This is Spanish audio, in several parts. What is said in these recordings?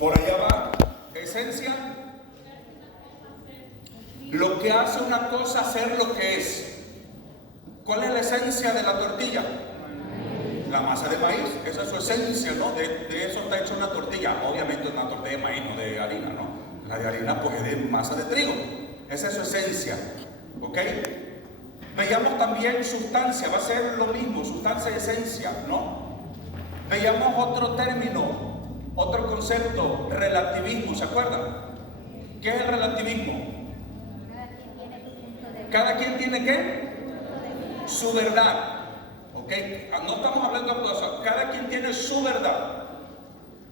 Por allá va. Esencia. Lo que hace una cosa, hacer lo que es. ¿Cuál es la esencia de la tortilla? La masa de maíz. Esa es su esencia, ¿no? De eso está hecha una tortilla. Obviamente una tortilla de maíz, no de harina, ¿no? La de harina pues es de masa de trigo. Esa es su esencia. ¿Ok? Veamos también sustancia. Va a ser lo mismo. Sustancia y esencia, ¿no? Veamos otro término. Otro concepto. Relativismo. ¿Se acuerdan? ¿Qué es el relativismo? Cada quien tiene ¿qué? Su verdad. ¿Ok? No estamos hablando de cosas. Cada quien tiene su verdad.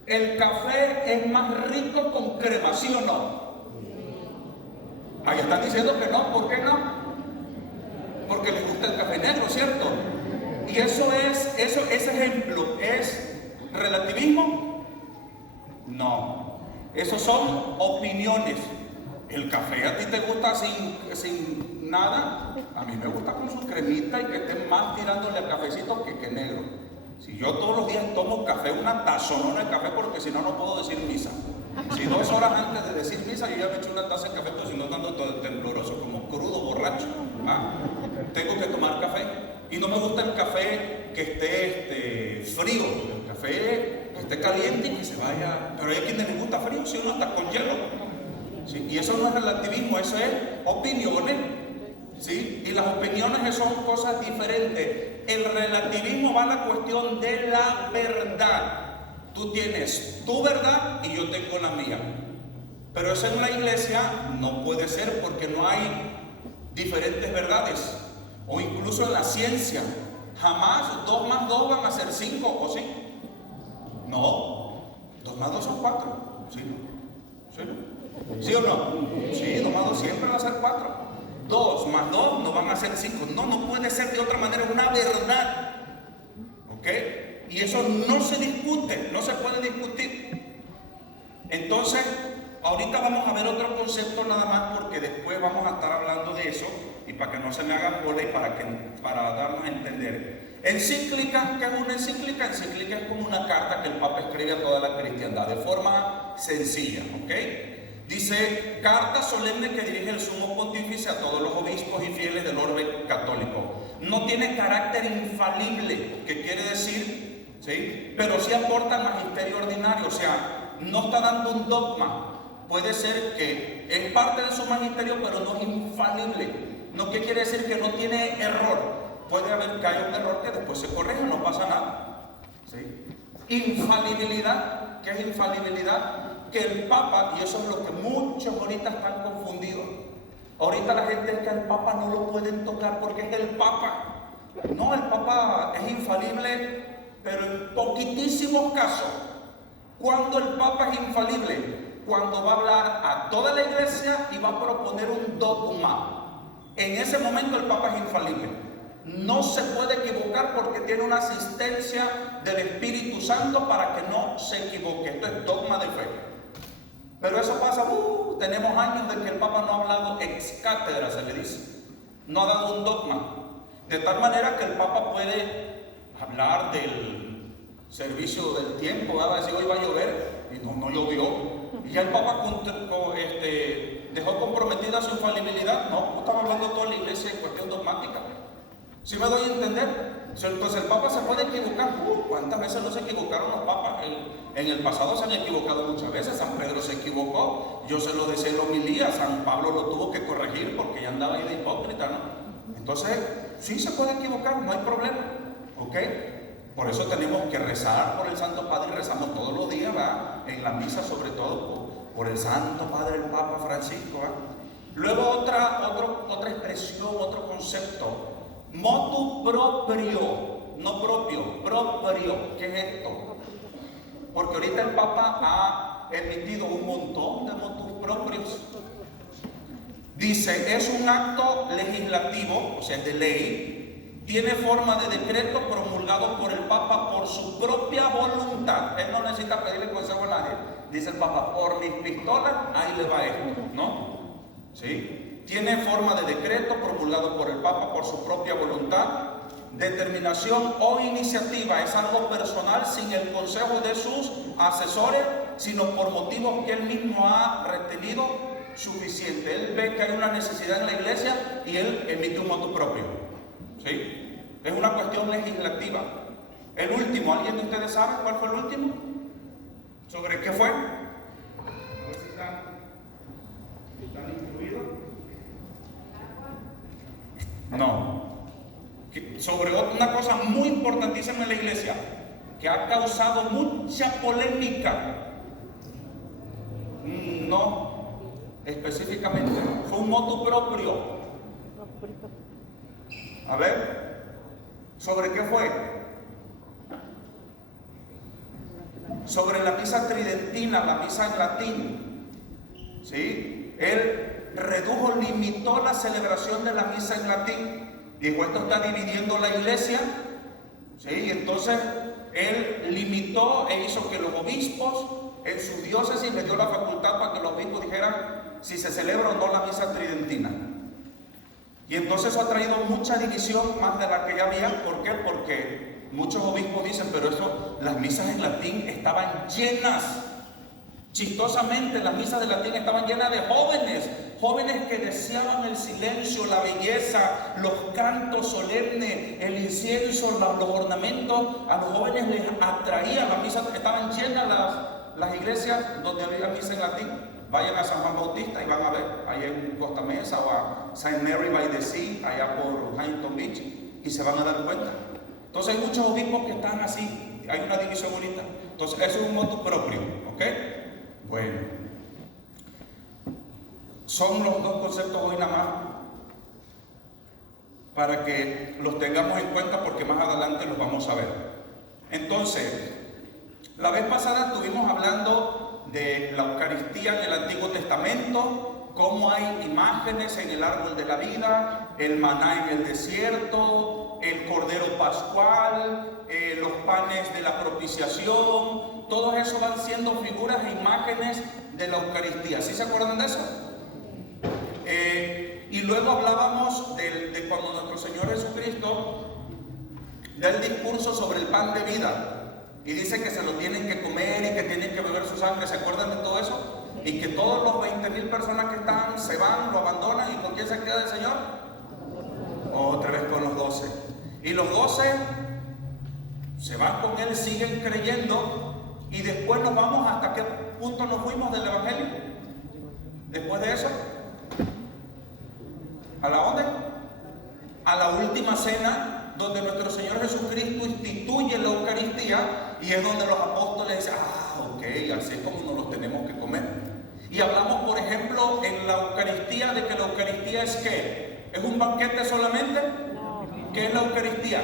El café es más rico con crema, ¿sí o no? Ahí están diciendo que no. ¿Por qué no? Porque les gusta el café negro, ¿cierto? Y ese ejemplo es relativismo. No. Esos son opiniones. El café a ti te gusta sin nada. A mí me gusta con su cremita y que estén más tirándole al cafecito que negro. Si yo todos los días tomo café, una tazonona de café, porque si no, no puedo decir misa. Si 2 horas antes de decir misa yo ya me echo una taza de café, pero si no ando todo tembloroso, como crudo, borracho. Tengo que tomar café. Y no me gusta el café que esté frío. El café que esté caliente y que se vaya. Pero hay quienes les gusta frío, si uno está con hielo. ¿Sí? Y eso no es relativismo, eso es opiniones. ¿Sí? Y las opiniones son cosas diferentes. El relativismo va a la cuestión de la verdad. Tú tienes tu verdad y yo tengo la mía. Pero eso en la iglesia no puede ser, porque no hay diferentes verdades. O incluso en la ciencia, jamás 2 más 2 van a ser 5, ¿o sí? No, 2 más 2 son 4. ¿Sí? ¿Sí? ¿Sí o no? Sí, 2 más 2 siempre va a ser 4. 2 más 2 no van a ser 5. No, no puede ser de otra manera, es una verdad. ¿Ok? Y eso no se discute, no se puede discutir. Entonces, ahorita vamos a ver otro concepto nada más, porque después vamos a estar hablando de eso, y para que no se me hagan bola y para darnos a entender. Encíclica, ¿qué es una encíclica? Encíclica es como una carta que el Papa escribe a toda la cristiandad, de forma sencilla, ¿ok? Dice, carta solemne que dirige el sumo pontífice a todos los obispos y fieles del orbe católico. No tiene carácter infalible, que quiere decir, ¿sí? Pero sí aporta magisterio ordinario, o sea, no está dando un dogma. Puede ser que es parte de su magisterio, pero no es infalible. ¿No? ¿Qué quiere decir? Que no tiene error. Puede haber que haya un error que después se corrija, no pasa nada. ¿Sí? Infalibilidad. ¿Qué es infalibilidad? Que el Papa, y eso es lo que muchos ahorita están confundidos. Ahorita la gente es que al Papa no lo pueden tocar porque es el Papa. No, el Papa es infalible, pero en poquitísimos casos. ¿Cuándo el Papa es infalible? Cuando va a hablar a toda la iglesia y va a proponer un dogma. En ese momento el Papa es infalible. No se puede equivocar porque tiene una asistencia del Espíritu Santo para que no se equivoque. Esto es dogma de fe. Pero eso pasa, tenemos años de que el Papa no ha hablado ex cátedra, se le dice. No ha dado un dogma. De tal manera que el Papa puede hablar del servicio del tiempo, va a decir hoy va a llover, y no llovió. Y ya el Papa dejó comprometida su infalibilidad. No estamos hablando de toda la iglesia en cuestión dogmática. ¿Sí me doy a entender? Entonces el Papa se puede equivocar. ¿Cuántas veces no se equivocaron los papas? En el pasado se han equivocado muchas veces. San Pedro se equivocó. Yo se lo decía en la homilía. San Pablo lo tuvo que corregir porque ya andaba ahí de hipócrita, ¿no? Entonces, sí se puede equivocar, no hay problema. ¿Ok? Por eso tenemos que rezar por el Santo Padre, y rezamos todos los días, ¿verdad? En la misa, sobre todo por el Santo Padre, el Papa Francisco, ¿verdad? Luego otra expresión, otro concepto. Motu proprio, no propio, propio. ¿Qué es esto? Porque ahorita el Papa ha emitido un montón de motus proprios. Dice, es un acto legislativo, o sea, de ley, tiene forma de decreto promulgado por el Papa por su propia voluntad. Él no necesita pedirle consejo a nadie. Dice el Papa, por mis pistolas, ahí le va esto, ¿no? ¿Sí? Tiene forma de decreto promulgado por el Papa por su propia voluntad, determinación o iniciativa. Es algo personal sin el consejo de sus asesores sino por motivos que Él mismo ha retenido suficiente. Él ve que hay una necesidad en la iglesia y Él emite un motu propio. ¿Sí? Es una cuestión legislativa. El último, ¿alguien de ustedes sabe cuál fue el último? ¿Sobre qué fue? A ver si están incluidos. No. Sobre una cosa muy importantísima en la iglesia, que ha causado mucha polémica. No, específicamente, fue un motu propio. A ver, ¿sobre qué fue? Sobre la misa tridentina, la misa en latín. ¿Sí? Él redujo, limitó la celebración de la misa en latín. Dijo, esto está dividiendo la iglesia. ¿Sí? Entonces, él limitó e hizo que los obispos en sus diócesis les dio la facultad para que los obispos dijeran si se celebra o no la misa tridentina. Y entonces eso ha traído mucha división más de la que ya había. ¿Por qué? Porque muchos obispos dicen, pero eso, las misas en latín estaban llenas. Chistosamente, las misas de latín estaban llenas de jóvenes que deseaban el silencio, la belleza, los cantos solemnes, el incienso, los ornamentos. A los jóvenes les atraía las misas, estaban llenas las iglesias donde había misa en latín. Vayan a San Juan Bautista y van a ver, allá en Costa Mesa, o a St. Mary by the Sea, allá por Huntington Beach, y se van a dar cuenta. Entonces hay muchos obispos que están así, hay una división bonita. Entonces eso es un motu propio, ¿ok? Bueno, son los dos conceptos hoy nada más para que los tengamos en cuenta, porque más adelante los vamos a ver. Entonces, la vez pasada estuvimos hablando de la Eucaristía en el Antiguo Testamento, cómo hay imágenes en el árbol de la vida, el maná en el desierto, el cordero pascual, los panes de la propiciación. Todo eso van siendo figuras e imágenes de la Eucaristía. ¿Sí se acuerdan de eso? Y luego hablábamos de cuando nuestro Señor Jesucristo da el discurso sobre el pan de vida y dice que se lo tienen que comer y que tienen que beber su sangre. ¿Se acuerdan de todo eso? Y que todos los 20,000 personas que están se van, lo abandonan. ¿Y con quién se queda el Señor? Otra vez con los 12. Y los 12 se van con Él, siguen creyendo. Y después nos vamos hasta qué punto nos fuimos del Evangelio. Después de eso, ¿a la dónde? A la última cena, donde nuestro Señor Jesucristo instituye la Eucaristía, y es donde los apóstoles dicen, ok, así es como nos los tenemos que comer. Y hablamos, por ejemplo, en la Eucaristía, de que la Eucaristía es ¿qué? ¿Es un banquete solamente? ¿Qué es la Eucaristía?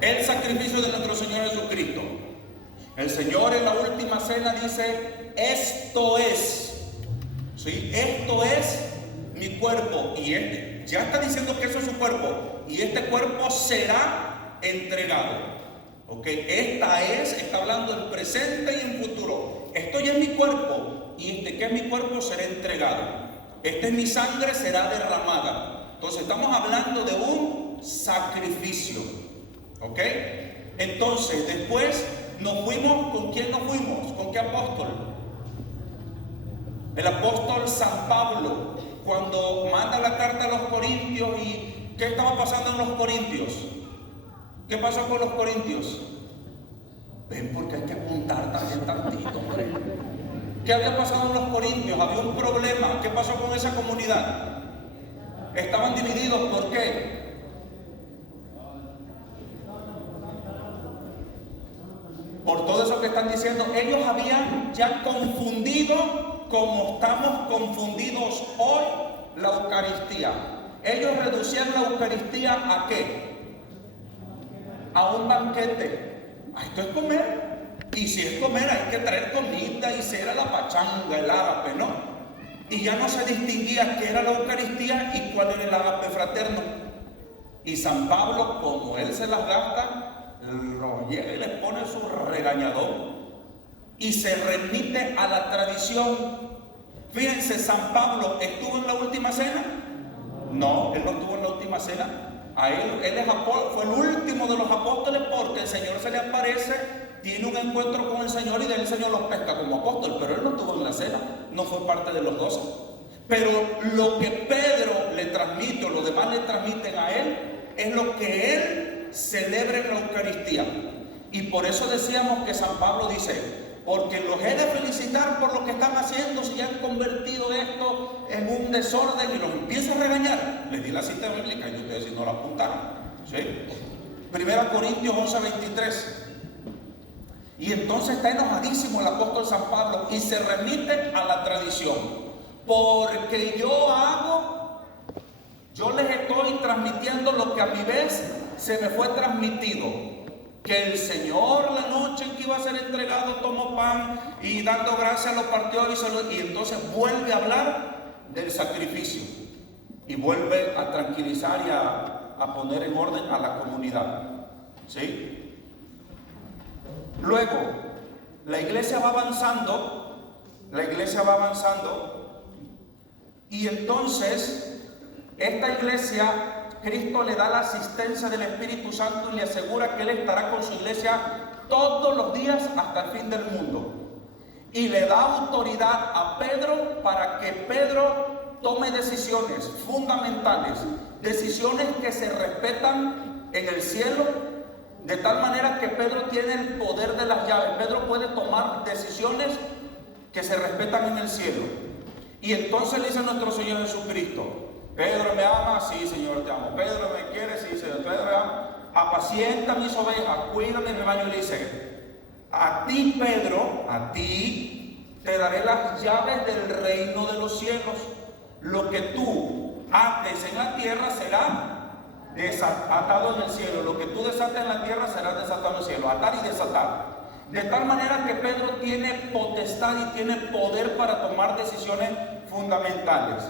El sacrificio de nuestro Señor Jesucristo. El Señor en la última cena dice, esto es, ¿sí? Esto es mi cuerpo. Y ya está diciendo que eso es su cuerpo. Y este cuerpo será entregado. ¿Ok? Está hablando en presente y en futuro. Esto ya es mi cuerpo. Y que es mi cuerpo será entregado. Esta es mi sangre, será derramada. Entonces estamos hablando de un sacrificio. ¿Ok? Entonces después nos fuimos, ¿con quién nos fuimos? ¿Con qué apóstol? El apóstol San Pablo, cuando manda la carta a los Corintios. ¿Y qué estaba pasando en los Corintios? ¿Qué pasó con los Corintios? Ven, porque hay que apuntar también tantito, hombre. ¿Qué había pasado en los Corintios? Había un problema. ¿Qué pasó con esa comunidad? Estaban divididos. ¿Por qué? Por todo eso que están diciendo. Ellos habían ya confundido, como estamos confundidos hoy, la Eucaristía. Ellos reducían la Eucaristía ¿a qué? A un banquete. Esto es comer. Y si es comer, hay que traer comida y se era la pachanga, el ágape, ¿no? Y ya no se distinguía qué era la Eucaristía y cuál era el ágape fraterno. Y San Pablo, como él se las gasta, lo llega y les pone su regañadón y se remite a la tradición. Fíjense, San Pablo estuvo en la última cena. No, él no estuvo en la última cena. A él fue el último de los apóstoles, porque el Señor se le aparece tiene un encuentro con el Señor y de ahí el Señor los pesca como apóstol, pero él no estuvo en la cena, no fue parte de los 12. Pero lo que Pedro le transmite, o los demás le transmiten a él, es lo que él celebra en la Eucaristía. Y por eso decíamos que San Pablo dice: porque los he de felicitar por lo que están haciendo, si han convertido esto en un desorden, y los empieza a regañar. Les di la cita bíblica y ustedes si no la apuntaron, ¿sí? 1 Corintios 11:23. Y entonces está enojadísimo el apóstol San Pablo y se remite a la tradición. Porque yo les estoy transmitiendo lo que a mi vez se me fue transmitido. Que el Señor, la noche en que iba a ser entregado, tomó pan y dando gracias lo partió y entonces vuelve a hablar del sacrificio y vuelve a tranquilizar y a poner en orden a la comunidad, ¿sí? Luego, la iglesia va avanzando, y entonces esta iglesia, Cristo le da la asistencia del Espíritu Santo y le asegura que Él estará con su iglesia todos los días hasta el fin del mundo. Y le da autoridad a Pedro para que Pedro tome decisiones fundamentales, decisiones que se respetan en el cielo, de tal manera que Pedro tiene el poder de las llaves. Pedro puede tomar decisiones que se respetan en el cielo. Y entonces le dice a nuestro Señor Jesucristo: Pedro, ¿me ama? Sí, Señor, te amo. Pedro, ¿me quiere? Sí, Señor. Pedro, me ama. Apacienta mis ovejas, cuida mi rebaño. Y dice: a ti, Pedro, a ti te daré las llaves del reino de los cielos. Lo que tú ates en la tierra será desatado en el cielo. Lo que tú desates en la tierra será desatado en el cielo. Atar y desatar. De tal manera que Pedro tiene potestad y tiene poder para tomar decisiones fundamentales.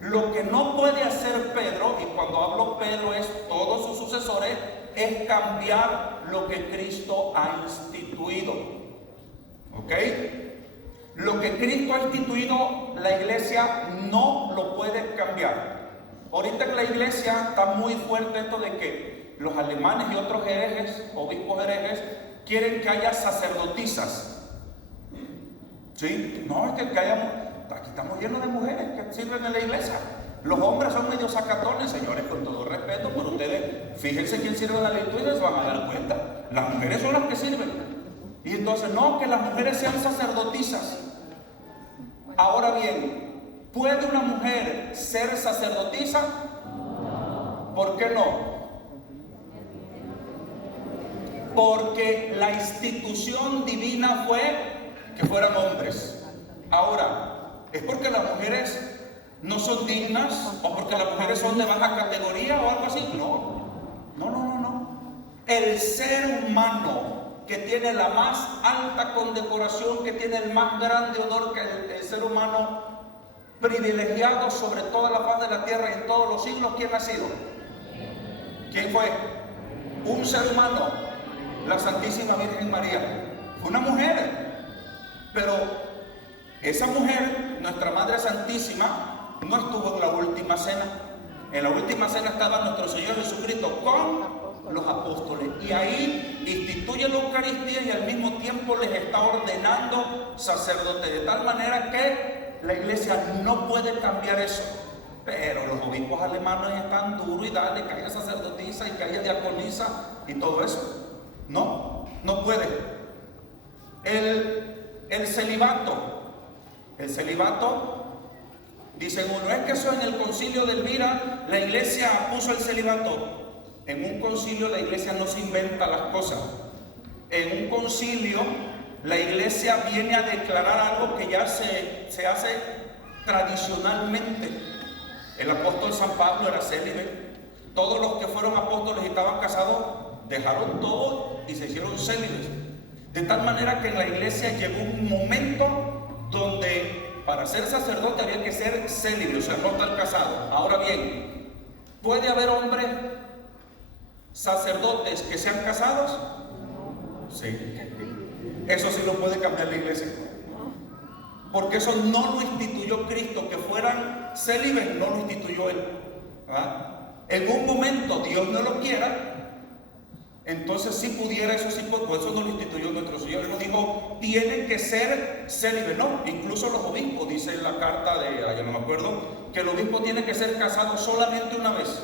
Lo que no puede hacer Pedro, y cuando hablo Pedro es todos sus sucesores, es cambiar lo que Cristo ha instituido. ¿Ok? Lo que Cristo ha instituido, la iglesia no lo puede cambiar. Ahorita en la iglesia está muy fuerte esto de que los alemanes y otros herejes, obispos herejes, quieren que haya sacerdotisas. ¿Sí? No, es que aquí estamos llenos de mujeres que sirven en la iglesia. Los hombres son medio sacatones, señores, con todo respeto, pero ustedes fíjense quién sirve en la liturgia y se van a dar cuenta. Las mujeres son las que sirven. Y entonces no, que las mujeres sean sacerdotisas. Ahora bien, ¿puede una mujer ser sacerdotisa? ¿Por qué no? Porque la institución divina fue que fueran hombres. Ahora, ¿es porque las mujeres no son dignas o porque las mujeres son de baja categoría o algo así? No. El ser humano que tiene la más alta condecoración, que tiene el más grande honor, que el ser humano privilegiado sobre toda la faz de la tierra y en todos los siglos, ¿quién ha sido? ¿Quién fue? Un ser humano, la Santísima Virgen María. Fue una mujer, pero esa mujer, nuestra Madre Santísima, no estuvo en la última cena. En la última cena estaba nuestro Señor Jesucristo con los apóstoles, y ahí instituye la Eucaristía y al mismo tiempo les está ordenando sacerdotes, de tal manera que la iglesia no puede cambiar eso. Pero los obispos alemanes están duros y dale que haya sacerdotisa y que haya diaconisa y todo eso. No puede. El celibato, dicen uno, es que eso en el concilio de Elvira la iglesia puso el celibato. En un concilio la iglesia no se inventa las cosas. En un concilio la iglesia viene a declarar algo que ya se hace tradicionalmente. El apóstol San Pablo era célibe. Todos los que fueron apóstoles y estaban casados dejaron todo y se hicieron célibes. De tal manera que en la iglesia llegó un momento donde para ser sacerdote había que ser célibe, o sea, no estar casado. Ahora bien, ¿puede haber hombres sacerdotes que sean casados? Sí. Eso sí lo puede cambiar la iglesia. Porque eso no lo instituyó Cristo, que fueran célibes, no lo instituyó Él. En un momento, Dios no lo quiera, Entonces, si pudiera, eso sí, por eso no lo instituyó nuestro Señor. Él no dijo, tienen que ser célibes, no. Incluso los obispos, dice en la carta de, ya no me acuerdo, que el obispo tiene que ser casado solamente una vez.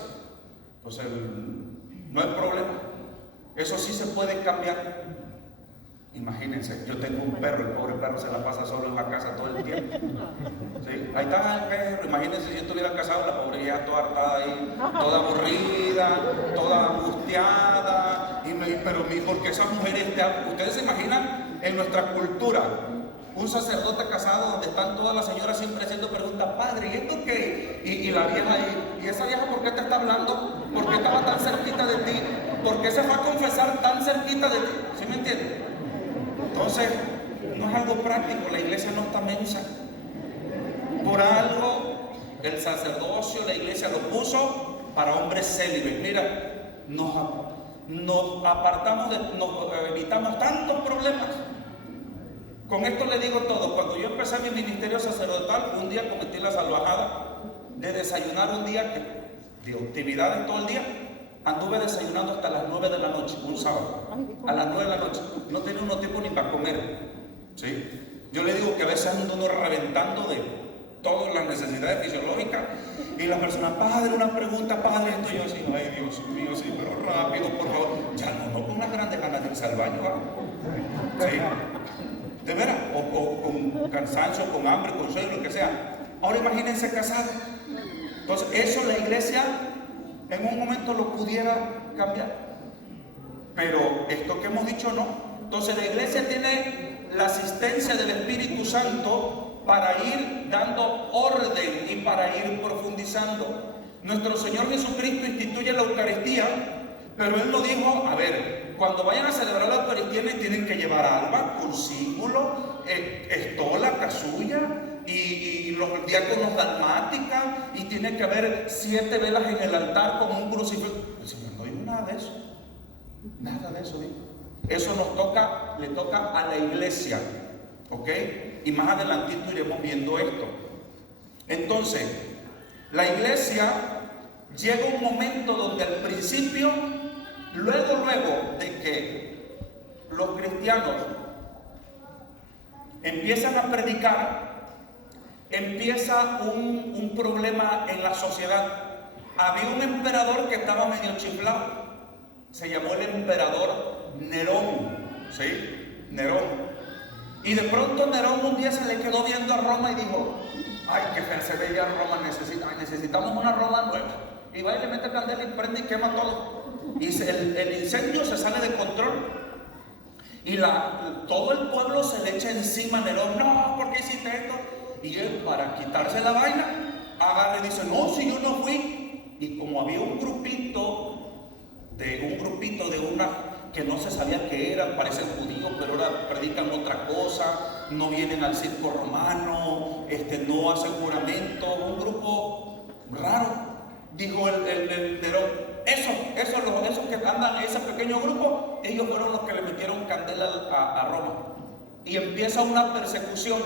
Entonces, no hay problema. Eso sí se puede cambiar. Imagínense, yo tengo un perro, el pobre perro se la pasa solo en la casa todo el tiempo. ¿Sí? Ahí está el perro. Imagínense si yo estuviera casado, la pobre vieja toda hartada ahí, toda aburrida, toda angustiada. Pero porque esas mujeres, ustedes se imaginan en nuestra cultura, un sacerdote casado donde están todas las señoras siempre haciendo preguntas, padre, ¿y esto qué? Y la vieja ahí, ¿y esa vieja por qué te está hablando? ¿Por qué estaba tan cerquita de ti? ¿Por qué se va a confesar tan cerquita de ti? ¿Sí me entienden? Entonces, no es algo práctico, la iglesia no está mensa. Por algo, el sacerdocio, la iglesia lo puso para hombres célibes. Mira, nos apartamos, nos evitamos tantos problemas. Con esto le digo todo. Cuando yo empecé mi ministerio sacerdotal, un día cometí la salvajada de desayunar un día, de actividades todo el día. Anduve desayunando hasta las 9 de la noche, un sábado, a las 9 de la noche. No tenía uno tiempo ni para comer. ¿Sí? Yo le digo que a veces ando uno reventando de todas las necesidades fisiológicas. Y la persona, padre, una pregunta, padre, esto. Yo así, ay Dios mío, sí, pero rápido, por favor. Ya no con unas grandes ganas de irse al baño, ¿va? ¿Sí? De veras, o con cansancio, con hambre, con sueño, lo que sea. Ahora imagínense casado. Entonces, eso la iglesia en un momento lo pudiera cambiar, pero esto que hemos dicho no. Entonces la iglesia tiene la asistencia del Espíritu Santo para ir dando orden y para ir profundizando. Nuestro Señor Jesucristo instituye la Eucaristía, pero Él lo dijo, a ver, cuando vayan a celebrar la Eucaristía tienen que llevar alba, crucíbulo, estola, casulla, y los diáconos dalmática, y tiene que haber 7 velas en el altar con un crucifijo. El Señor no dijo nada de eso. Nada de eso dijo. Eso le toca a la iglesia. ¿Ok? Y más adelantito iremos viendo esto. Entonces, la iglesia llega un momento donde al principio, luego de que los cristianos empiezan a predicar, empieza un problema en la sociedad. Había un emperador que estaba medio chiflado, se llamó el emperador Nerón, ¿sí? Nerón. Y de pronto Nerón un día se le quedó viendo a Roma y dijo, ay, qué fea se veía Roma, necesitamos una Roma nueva. Y va y le mete candela y prende y quema todo. Y el incendio se sale de control. Y todo el pueblo se le echa encima a Nerón, no, ¿por qué hiciste esto? Y él, para quitarse la vaina, agarra y dice, no, si yo no fui. Y como había un grupito de una que no se sabía qué eran, parecen judíos, pero ahora predican otra cosa, no vienen al circo romano, no hacen juramento, un grupo raro. Dijo el Nerón, esos que andan en ese pequeño grupo, ellos fueron los que le metieron candela a Roma. Y empieza una persecución.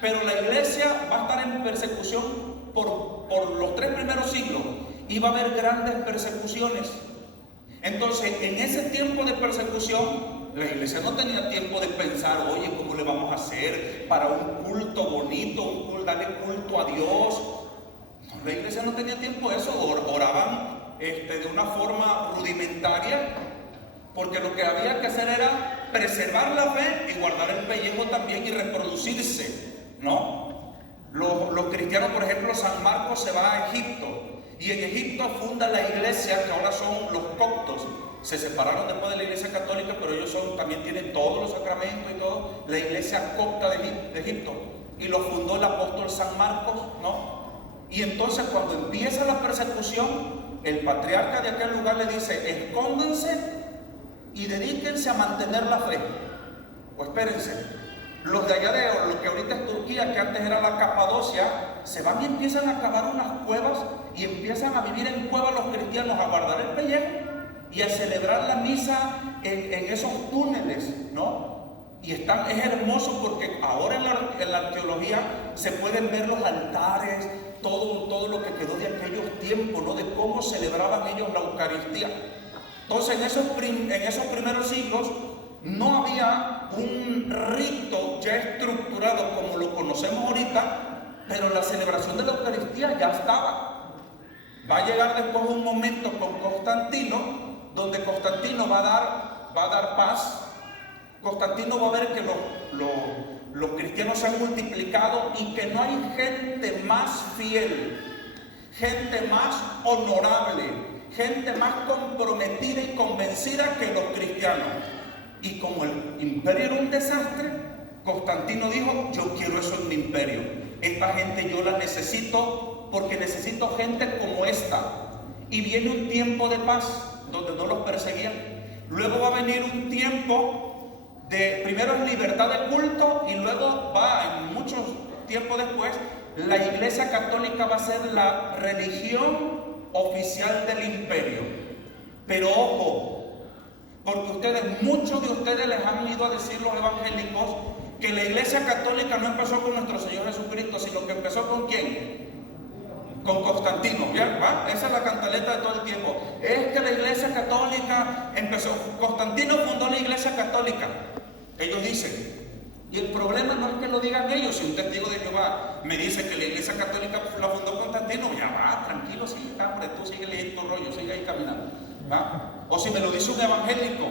Pero la iglesia va a estar en persecución por los 3 primeros siglos y va a haber grandes persecuciones. Entonces, en ese tiempo de persecución, la iglesia no tenía tiempo de pensar, oye, ¿cómo le vamos a hacer para un culto bonito, darle culto a Dios? No, la iglesia no tenía tiempo de eso, oraban de una forma rudimentaria, porque lo que había que hacer era preservar la fe y guardar el pellejo también y reproducirse. ¿No? Los cristianos, por ejemplo, San Marcos se va a Egipto y en Egipto funda la iglesia que ahora son los coptos. Se separaron después de la iglesia católica, pero ellos también tienen todos los sacramentos y todo, la iglesia copta de Egipto, y lo fundó el apóstol San Marcos, ¿no? Y entonces cuando empieza la persecución, el patriarca de aquel lugar le dice, escóndanse y dedíquense a mantener la fe. O espérense. Los de allá de lo que ahorita es Turquía, que antes era la Capadocia, se van y empiezan a cavar unas cuevas y empiezan a vivir en cuevas los cristianos, a guardar el pellejo y a celebrar la misa en esos túneles, ¿no? Y es hermoso porque ahora en la arqueología se pueden ver los altares, todo lo que quedó de aquellos tiempos, ¿no? De cómo celebraban ellos la Eucaristía. Entonces, en esos primeros siglos no había un rito ya estructurado como lo conocemos ahorita, pero la celebración de la Eucaristía ya estaba. Va a llegar después un momento con Constantino, donde Constantino va a dar paz. Constantino va a ver que los cristianos se han multiplicado y que no hay gente más fiel, gente más honorable, gente más comprometida y convencida que los cristianos. Y como el imperio era un desastre, Constantino dijo: yo quiero eso en mi imperio. Esta gente yo la necesito porque necesito gente como esta. Y viene un tiempo de paz donde no los perseguían. Luego va a venir un tiempo de, primero es libertad de culto, y luego en muchos tiempos después, la Iglesia Católica va a ser la religión oficial del imperio. Pero ojo, porque muchos de ustedes les han ido a decir los evangélicos que la Iglesia Católica no empezó con nuestro Señor Jesucristo, sino que empezó ¿con quién? Con Constantino, ¿ya? ¿Va? Esa es la cantaleta de todo el tiempo. Es que la Iglesia Católica empezó, Constantino fundó la Iglesia Católica, ellos dicen. Y el problema no es que lo digan ellos. Si un testigo de Jehová me dice que la Iglesia Católica la fundó Constantino, ya va, tranquilo, sigue, hombre, tú sigue leyendo tu rollo, sigue ahí caminando, ¿va? O si me lo dice un evangélico,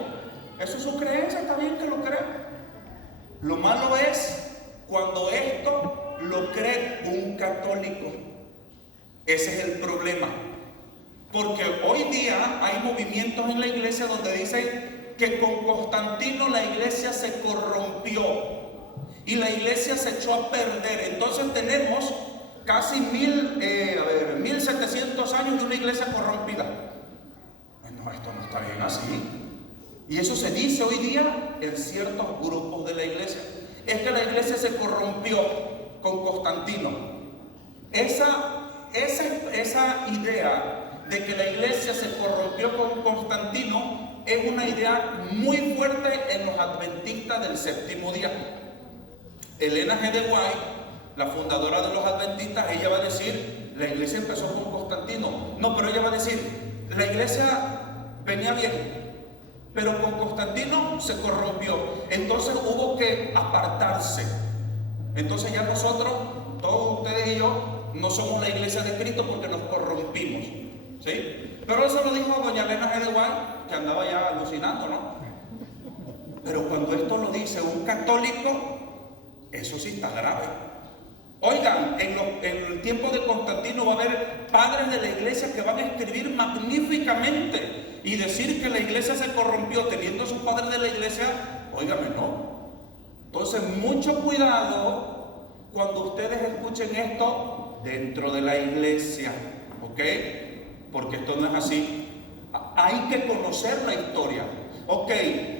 eso es su creencia, está bien que lo crea. Lo malo es cuando esto lo cree un católico. Ese es el problema. Porque hoy día hay movimientos en la iglesia donde dicen que con Constantino la iglesia se corrompió y la iglesia se echó a perder. Entonces tenemos casi 1700 años de una iglesia corrompida. Bueno, esto no está bien así. Y eso se dice hoy día en ciertos grupos de la iglesia. Es que la iglesia se corrompió con Constantino. Esa idea de que la iglesia se corrompió con Constantino es una idea muy fuerte en los adventistas del séptimo día. Elena G. de White, la fundadora de los adventistas, ella va a decir: la iglesia empezó con Constantino. No, pero ella va a decir: la iglesia venía bien, pero con Constantino se corrompió. Entonces hubo que apartarse. Entonces ya nosotros, todos ustedes y yo, no somos la iglesia de Cristo porque nos corrompimos, ¿sí? Pero eso lo dijo doña Elena G. de White, que andaba ya alucinando, ¿no? Pero cuando esto lo dice un católico, eso sí está grave. Oigan, en el tiempo de Constantino va a haber padres de la iglesia que van a escribir magníficamente y decir que la iglesia se corrompió teniendo a sus padres de la iglesia. Óigame, no. Entonces, mucho cuidado cuando ustedes escuchen esto dentro de la iglesia, ¿ok? Porque esto no es así. Hay que conocer la historia. Ok,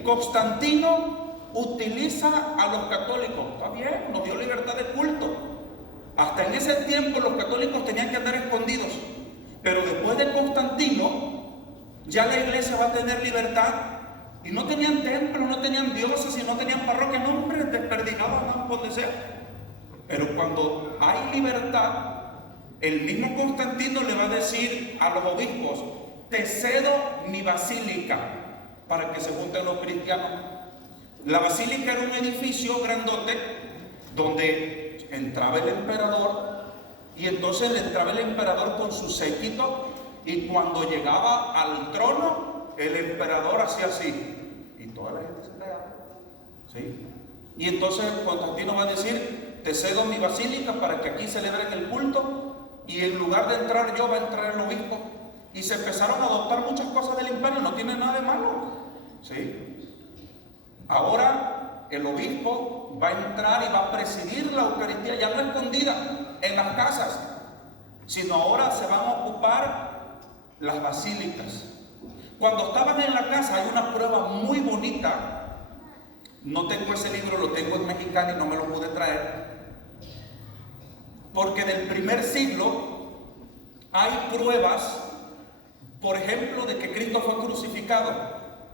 Constantino utiliza a los católicos. Está bien, nos dio libertad de culto. Hasta en ese tiempo los católicos tenían que andar escondidos. Pero después de Constantino, ya la iglesia va a tener libertad. Y no tenían templo, no tenían dioses y no tenían parroquia. No, hombre, desperdigados, no puede ser. Pero cuando hay libertad, el mismo Constantino le va a decir a los obispos: te cedo mi basílica para que se junten los cristianos. La basílica era un edificio grandote donde entraba el emperador, y entonces le entraba el emperador con su séquito, y cuando llegaba al trono, el emperador hacía así y toda la gente se pegaba, ¿sí? Y entonces Constantino va a decir: te cedo mi basílica para que aquí celebren el culto, y en lugar de entrar yo, va a entrar el obispo. Y se empezaron a adoptar muchas cosas del imperio, no tiene nada de malo, ¿sí? Ahora el obispo va a entrar y va a presidir la Eucaristía, ya no escondida en las casas, sino ahora se van a ocupar las basílicas. Cuando estaban en la casa, hay una prueba muy bonita. No tengo ese libro, lo tengo en mexicano y no me lo pude traer, porque del primer siglo hay pruebas, por ejemplo, de que Cristo fue crucificado.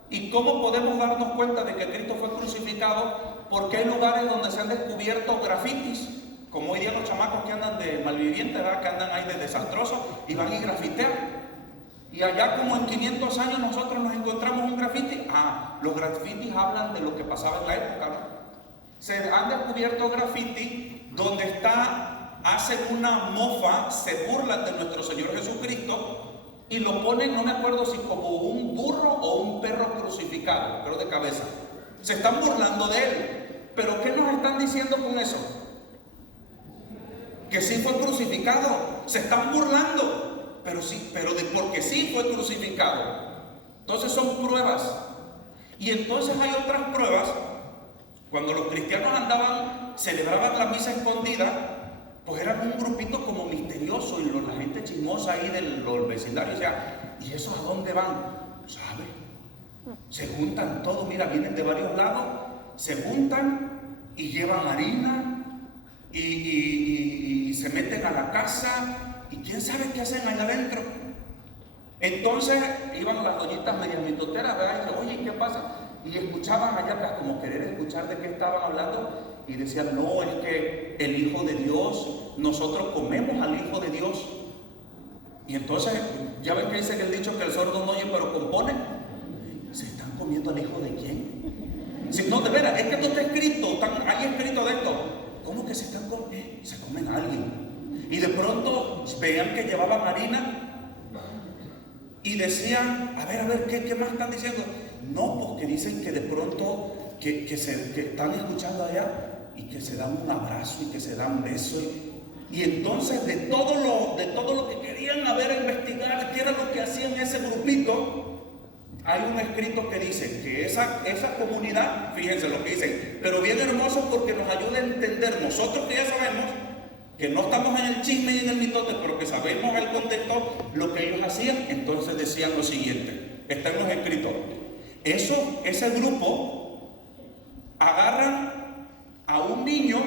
¿Y cómo podemos darnos cuenta de que Cristo fue crucificado? Porque hay lugares donde se han descubierto grafitis, como hoy día los chamacos que andan de malvivientes, ¿verdad? Que andan ahí de desastrosos y van y grafitean. Y allá como en 500 años nosotros nos encontramos un grafiti. Los grafitis hablan de lo que pasaba en la época, ¿no? Se han descubierto graffiti donde hacen una mofa, se burlan de nuestro Señor Jesucristo y lo ponen, no me acuerdo si como un burro o un perro crucificado, pero de cabeza. Se están burlando de él. ¿Pero qué nos están diciendo con eso? Que sí fue crucificado. Se están burlando, pero sí, porque sí fue crucificado. Entonces son pruebas. Y entonces hay otras pruebas. Cuando los cristianos celebraban la misa escondida, pues eran un grupito como misterioso y la gente chismosa ahí del vecindario decía, ¿y esos a dónde van? ¿Sabe? Se juntan todos, mira, vienen de varios lados, se juntan y llevan harina y se meten a la casa y quién sabe qué hacen allá adentro. Entonces iban las doñitas medias mitoteras, ¿verdad? Y dicen, oye, ¿qué pasa? Y escuchaban allá como querer escuchar de qué estaban hablando y decían, no, es que el Hijo de Dios, nosotros comemos al Hijo de Dios. Y entonces, ya ven que dice el dicho que el sordo no oye pero compone. ¿Se están comiendo al Hijo de quién? Si no, de veras, es que esto está escrito, hay escrito de esto. ¿Cómo que se están comiendo? Se comen a alguien. Y de pronto veían que llevaban harina y decían, a ver, ¿qué más están diciendo? No, porque dicen que de pronto que están escuchando allá y que se dan un abrazo y que se dan besos. Y entonces de todo lo que querían investigar, qué era lo que hacían ese grupito, hay un escrito que dice que esa comunidad, fíjense lo que dicen, pero bien hermoso porque nos ayuda a entender, nosotros que ya sabemos, que no estamos en el chisme y en el mitote, pero que sabemos el contexto, lo que ellos hacían, entonces decían lo siguiente, está en los escritos. Ese grupo agarran a un niño,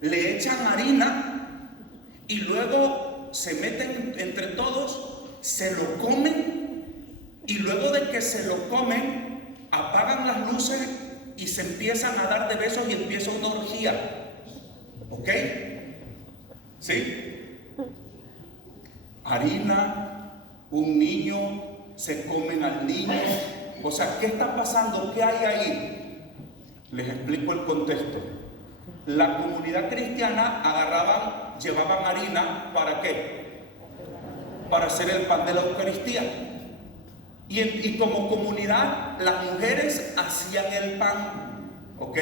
le echan harina y luego se meten entre todos, se lo comen y luego de que se lo comen, apagan las luces y se empiezan a dar de besos y empieza una orgía. ¿Ok? ¿Sí? Harina, un niño, se comen al niño. O sea, ¿qué está pasando? ¿Qué hay ahí? Les explico el contexto. La comunidad cristiana llevaban harina, ¿para qué? Para hacer el pan de la Eucaristía. Y como comunidad, las mujeres hacían el pan. ¿Ok?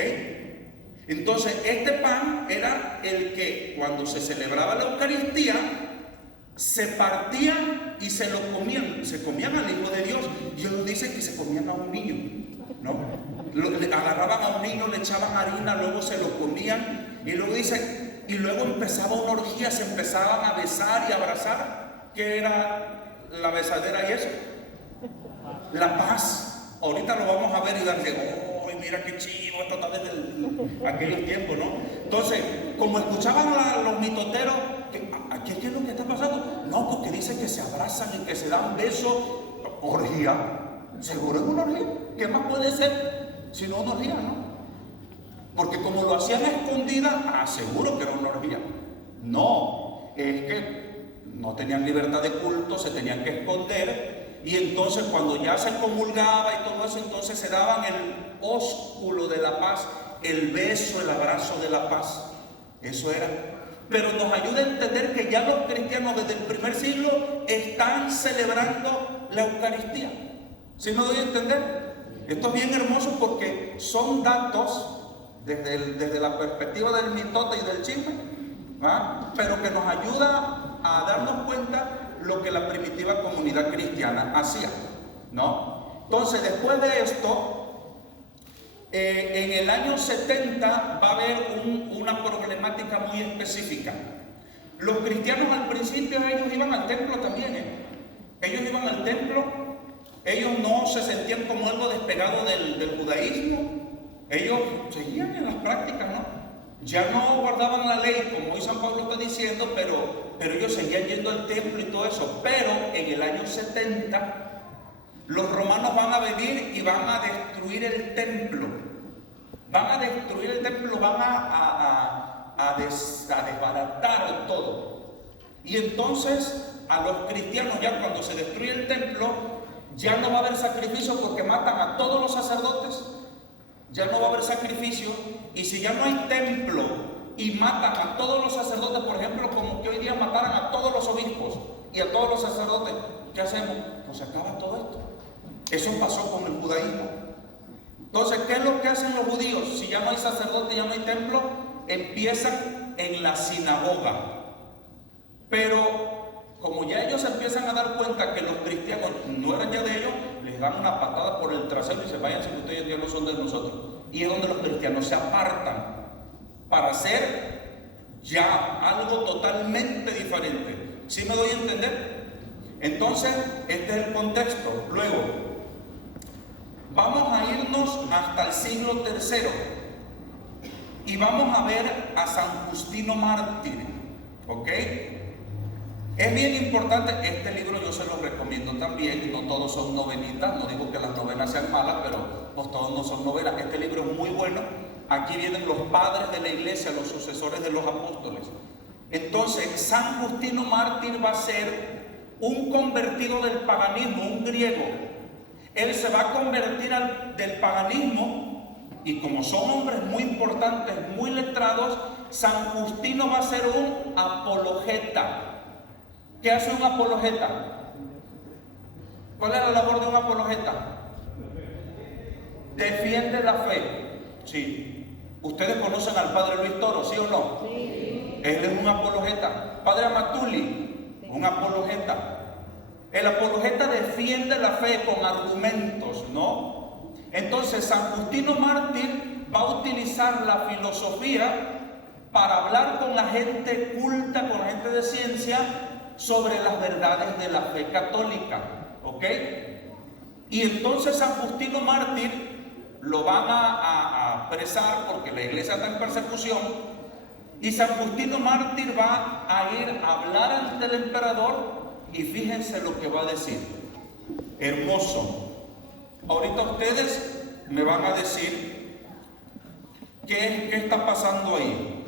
Entonces, este pan era el que cuando se celebraba la Eucaristía, se partían y se lo comían. Se comían al Hijo de Dios. Y ellos dicen que se comían a un niño, ¿no? Le agarraban a un niño, le echaban harina, luego se lo comían. Y luego dicen, y luego empezaba una orgía, se empezaban a besar y abrazar. ¿Qué era la besadera y eso? La paz. Ahorita lo vamos a ver y darle, mira qué chivo, esto está desde aquellos tiempos, ¿no? Entonces, como escuchaban los mitoteros, ¿qué es lo que está pasando? No, porque dicen que se abrazan y que se dan besos. Orgía. ¿Seguro es una orgía? ¿Qué más puede ser si no una orgía, no? Porque como lo hacían a escondida, seguro que era una orgía. No, es que no tenían libertad de culto, se tenían que esconder. Y entonces cuando ya se comulgaba y todo eso, entonces se daban el ósculo de la paz, el beso, el abrazo de la paz. Eso era. Pero nos ayuda a entender que ya los cristianos desde el primer siglo están celebrando la Eucaristía. ¿Sí me doy a entender? Esto es bien hermoso porque son datos desde la perspectiva del mitote y del chisme, ¿ah? Pero que nos ayuda a darnos cuenta lo que la primitiva comunidad cristiana hacía, ¿no? Entonces, después de esto, en el año 70 va a haber una problemática muy específica. Los cristianos al principio, ellos iban al templo también, ellos iban al templo, ellos no se sentían como algo despegado del judaísmo, ellos seguían en las prácticas, ¿no? Ya no guardaban la ley, como hoy San Pablo está diciendo, pero ellos seguían yendo al templo y todo eso. Pero en el año 70, los romanos van a venir y van a destruir el templo. Van a destruir el templo, van a desbaratar todo. Y entonces a los cristianos, ya cuando se destruye el templo, ya no va a haber sacrificio porque matan a todos los sacerdotes. Ya no va a haber sacrificio. Y si ya no hay templo y matan a todos los sacerdotes, por ejemplo, como que hoy día mataran a todos los obispos y a todos los sacerdotes, ¿qué hacemos? Pues se acaba todo esto. Eso pasó con el judaísmo. Entonces, ¿qué es lo que hacen los judíos? Si ya no hay sacerdote, ya no hay templo, empiezan en la sinagoga. Pero como ya ellos empiezan a dar cuenta que los cristianos no eran ya de ellos, les dan una patada por el trasero y se vayan si ustedes ya no son de nosotros. Y es donde los cristianos se apartan para hacer ya algo totalmente diferente. ¿Sí me doy a entender? Entonces, este es el contexto. Luego, vamos a irnos hasta el siglo III y vamos a ver a San Justino Mártir, ¿ok? Es bien importante, este libro yo se lo recomiendo también, no todos son novenitas, no digo que las novenas sean malas, pero pues todos no son novelas. Este libro es muy bueno, aquí vienen los padres de la iglesia, los sucesores de los apóstoles. Entonces, San Justino Mártir va a ser un convertido del paganismo, un griego. Él se va a convertir del paganismo y como son hombres muy importantes, muy letrados, San Justino va a ser un apologeta. ¿Qué hace un apologeta? ¿Cuál es la labor de un apologeta? Defiende la fe. Sí. ¿Ustedes conocen al padre Luis Toro, sí o no? Sí. Él es un apologeta. Padre Amatuli, un apologeta. El apologeta defiende la fe con argumentos, ¿no? Entonces San Justino Mártir va a utilizar la filosofía para hablar con la gente culta, con la gente de ciencia, sobre las verdades de la fe católica, ¿ok? Y entonces San Justino Mártir lo van a apresar porque la iglesia está en persecución, y San Justino Mártir va a ir a hablar ante el emperador, y fíjense lo que va a decir. Hermoso. Ahorita ustedes me van a decir qué está pasando ahí.